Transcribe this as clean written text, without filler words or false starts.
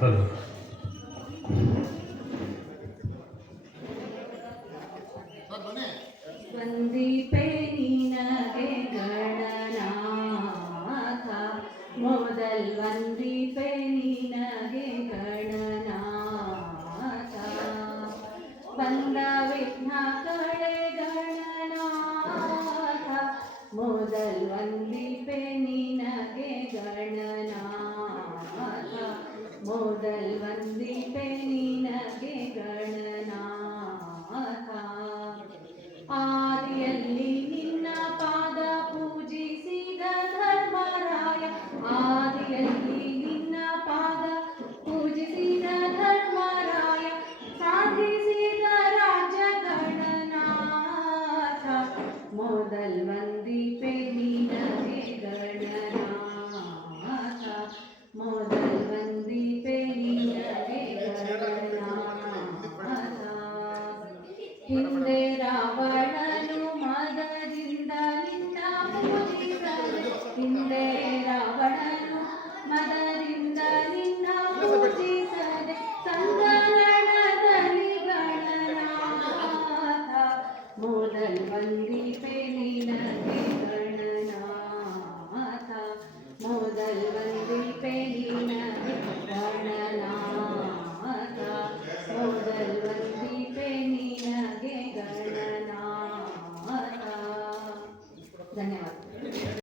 Hello. ವಂದಿಪೆ ನಿನಗೆ ಗಣನಾಥ, ಮೊದಲ್ ವಂದಿಪೆ ನಿನಗೆ ಗಣನಾಥ, ಬಂದ ವಿಘ್ನ ಕಳೆ ಗಣನಾಥ, ಮೊದಲ್ ವಂದಿಪೆ ನಿನಗೆ ಗಣನಾಥ, ಮೊದಲ್ ವಂದಿಪೆ ನಿನಗೆ ಗಣನಾಥ. ಆದಿಯಲ್ಲಿ ನಿನ್ನ ಪಾದ ಪೂಜಿಸಿದ ಧರ್ಮರಾಯ, ಆದಿಯಲ್ಲಿ ನಿನ್ನ ಪಾದ ಪೂಜಿಸಿದ ಧರ್ಮರಾಯ, ಸಾಧಿಸಿದ ರಾಜ್ಯ ಗಣನಾಥ, ಮೊದಲ್ ವಂದಿಪೆ ನಿನಗೆ ಗಣನಾಥ, ಮೊದಲ್ ವಂದಿಪೆ ನಿನಗೆ ಗಣನಾಥ. ಹಿಂದೆ ರಾವಣನು ಮದದಿಂದ ನಿನ್ನ ಪೂಜಿಸದೆ, ಹಿಂದೆ ರಾವಣನು ಮದದಿಂದ ನಿನ್ನ ಪೂಜಿಸದೆ, ಸಂಕರಣದಲ್ಲಿ ಗಣನಾಥ, ಮೊದಲ್ ವಂದಿಪೆ